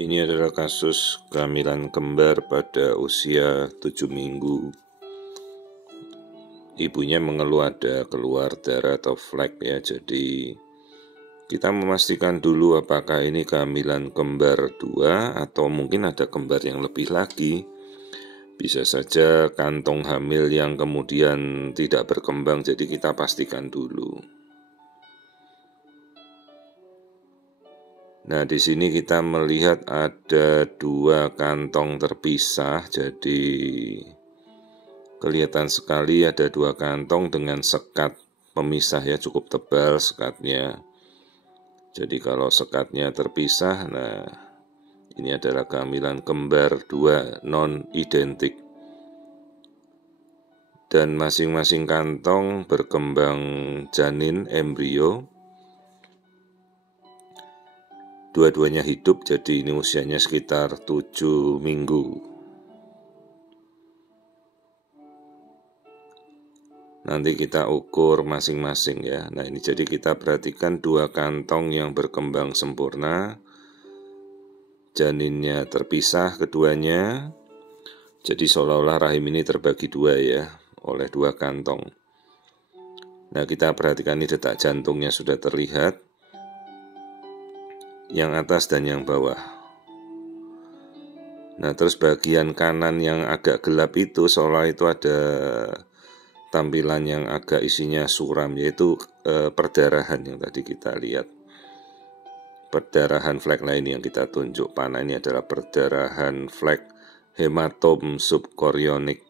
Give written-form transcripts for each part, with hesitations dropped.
Ini adalah kasus kehamilan kembar pada usia 7 minggu. Ibunya mengeluh ada keluar darah atau flek ya. Jadi kita memastikan dulu apakah ini kehamilan kembar 2 atau mungkin ada kembar yang lebih lagi. Bisa saja kantong hamil yang kemudian tidak berkembang, jadi kita pastikan dulu. Nah, di sini kita melihat ada 2 kantong terpisah, jadi kelihatan sekali ada 2 kantong dengan sekat pemisah ya, cukup tebal sekatnya. Jadi kalau sekatnya terpisah, nah ini adalah kehamilan kembar 2 non-identik. Dan masing-masing kantong berkembang janin embrio. Dua-duanya hidup, jadi ini usianya sekitar 7 minggu. Nanti kita ukur masing-masing ya. Nah ini jadi kita perhatikan 2 kantong yang berkembang sempurna. Janinnya terpisah keduanya. Jadi seolah-olah rahim ini terbagi 2 ya, oleh 2 kantong. Nah kita perhatikan ini detak jantungnya sudah terlihat, yang atas dan yang bawah. Nah terus bagian kanan yang agak gelap itu seolah itu ada tampilan yang agak isinya suram, yaitu perdarahan yang tadi kita lihat. Perdarahan flek lain yang kita tunjuk panah ini adalah perdarahan flek hematom subkorionik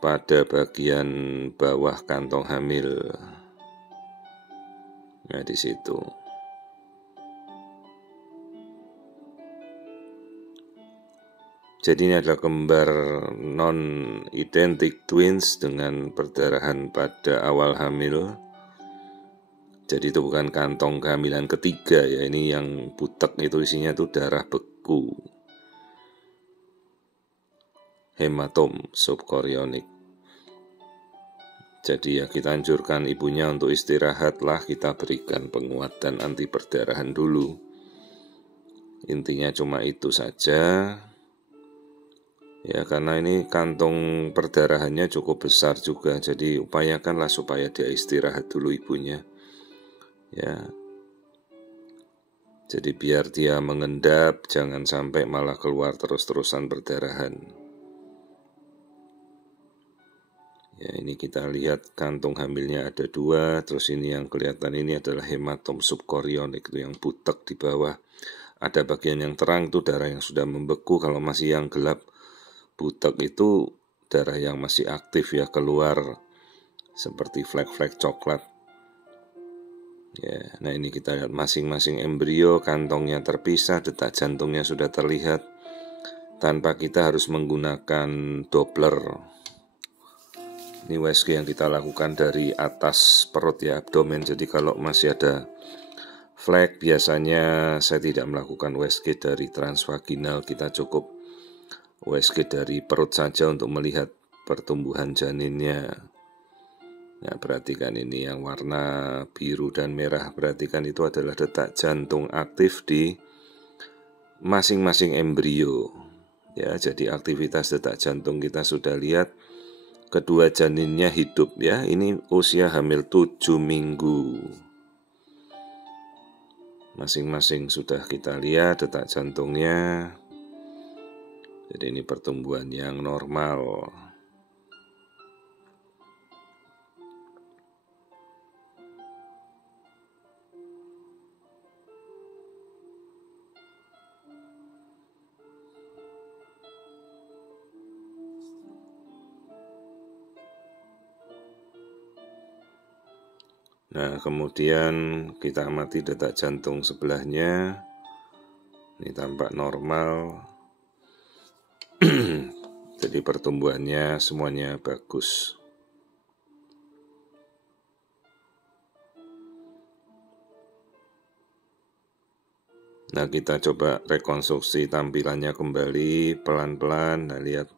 pada bagian bawah kantong hamil. Nah di situ. Jadi ini adalah kembar non-identic twins dengan perdarahan pada awal hamil. Jadi itu bukan kantong kehamilan ketiga ya, ini yang butek itu isinya itu darah beku. Hematom subkorionik. Jadi ya kita anjurkan ibunya untuk istirahatlah, kita berikan penguatan anti perdarahan dulu. Intinya cuma itu saja. Ya karena ini kantong perdarahannya cukup besar juga, jadi upayakanlah supaya dia istirahat dulu ibunya. Ya. Jadi biar dia mengendap, jangan sampai malah keluar terus-terusan perdarahan. Ya ini kita lihat kantung hamilnya ada 2, terus ini yang kelihatan ini adalah hematom subkorionik, itu yang butek di bawah. Ada bagian yang terang itu darah yang sudah membeku, kalau masih yang gelap butek itu darah yang masih aktif ya, keluar seperti flek-flek coklat. Ya, nah ini kita lihat masing-masing embrio kantongnya terpisah, detak jantungnya sudah terlihat tanpa kita harus menggunakan Doppler. Ini USG yang kita lakukan dari atas perut ya, abdomen. Jadi kalau masih ada flek biasanya saya tidak melakukan USG dari transvaginal, kita cukup USG dari perut saja untuk melihat pertumbuhan janinnya. Nah, perhatikan ini yang warna biru dan merah, perhatikan itu adalah detak jantung aktif di masing-masing embrio. Ya, jadi aktivitas detak jantung kita sudah lihat, kedua janinnya hidup ya. Ini usia hamil 7 minggu. Masing-masing sudah kita lihat detak jantungnya. Jadi ini pertumbuhan yang normal. Nah kemudian kita amati detak jantung sebelahnya. Ini tampak normal. Jadi pertumbuhannya semuanya bagus. Nah kita coba rekonstruksi tampilannya kembali pelan-pelan. Nah lihat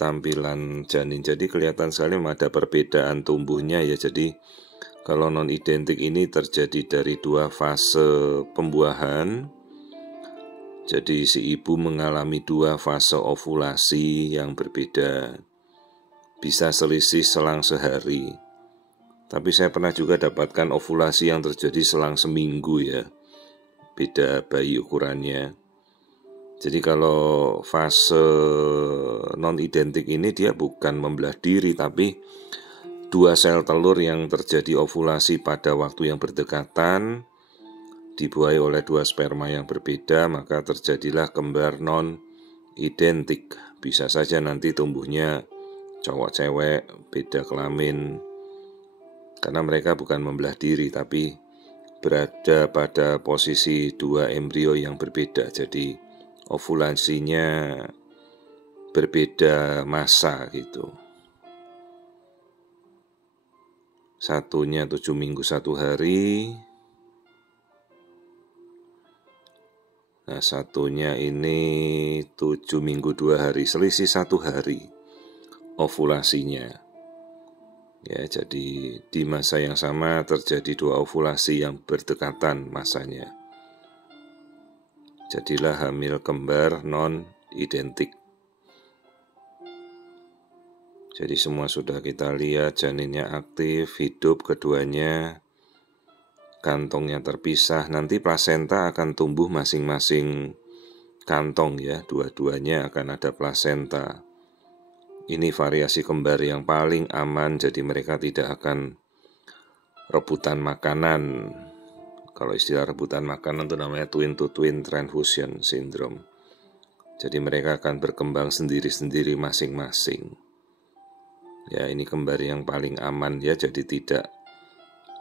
tampilan janin. Jadi kelihatan sekali ada perbedaan tumbuhnya ya. Jadi kalau non-identik ini terjadi dari 2 fase pembuahan. Jadi si ibu mengalami 2 fase ovulasi yang berbeda, bisa selisih selang sehari. Tapi saya pernah juga dapatkan ovulasi yang terjadi selang seminggu ya, beda bayi ukurannya. Jadi kalau fase non-identik ini dia bukan membelah diri, tapi 2 sel telur yang terjadi ovulasi pada waktu yang berdekatan dibuahi oleh 2 sperma yang berbeda, maka terjadilah kembar non-identik. Bisa saja nanti tumbuhnya cowok cewek, beda kelamin, karena mereka bukan membelah diri, tapi berada pada posisi 2 embrio yang berbeda. Jadi ovulasinya berbeda masa gitu. Satunya 7 minggu 1 hari. Nah, satunya ini 7 minggu 2 hari, selisih 1 hari ovulasinya. Ya, jadi di masa yang sama terjadi 2 ovulasi yang berdekatan masanya. Jadilah hamil kembar non-identik. Jadi semua sudah kita lihat, janinnya aktif, hidup keduanya, kantongnya terpisah. Nanti plasenta akan tumbuh masing-masing kantong ya, dua-duanya akan ada plasenta. Ini variasi kembar yang paling aman, jadi mereka tidak akan rebutan makanan. Kalau istilah rebutan makanan itu namanya twin-to-twin transfusion syndrome. Jadi mereka akan berkembang sendiri-sendiri masing-masing. Ya, ini kembar yang paling aman ya, jadi tidak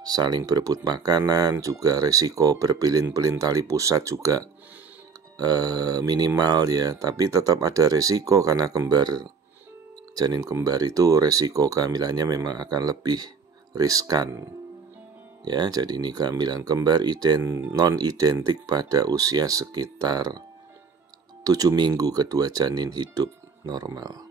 saling berebut makanan, juga resiko berpelin-pelin tali pusat juga minimal ya, tapi tetap ada resiko karena janin kembar itu resiko kehamilannya memang akan lebih riskan. Ya, jadi ini kehamilan kembar non-identik pada usia sekitar 7 minggu kedua janin hidup normal.